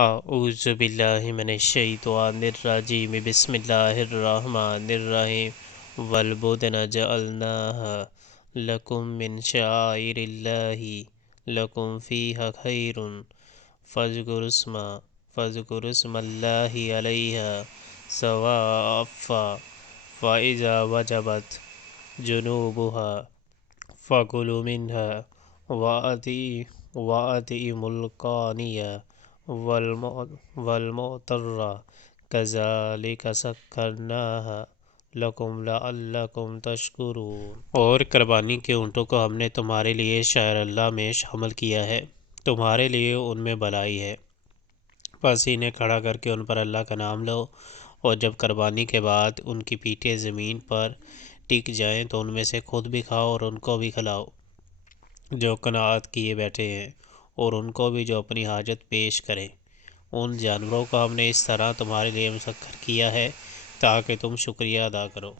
اعوذ باللہ من الشیطان الرجیم بسم اللہ الرحمن الرحیم والبدن جعلناها لکم من شعائر اللہ لکم فیہا خیر فاذکروا اسم اللہ علیہا صواف فإذا وجبت جنوبها فکلوا منها وأطعموا القانع والمعتر كذلك سخرناها لكم لعلكم تشکرون۔ اور قربانی کے اونٹوں کو ہم نے تمہارے لیے شعائر اللہ میں شامل کیا ہے، تمہارے لیے ان میں بھلائی ہے، بس انہیں کھڑا کر کے ان پر اللہ کا نام لو، اور جب قربانی کے بعد ان کی پیٹھیں زمین پر ٹک جائیں تو ان میں سے خود بھی کھاؤ اور ان کو بھی کھلاؤ جو قناعت کیے بیٹھے ہیں، اور ان کو بھی جو اپنی حاجت پیش کریں۔ ان جانوروں کو ہم نے اس طرح تمہارے لیے مسخر کیا ہے تاکہ تم شکریہ ادا کرو۔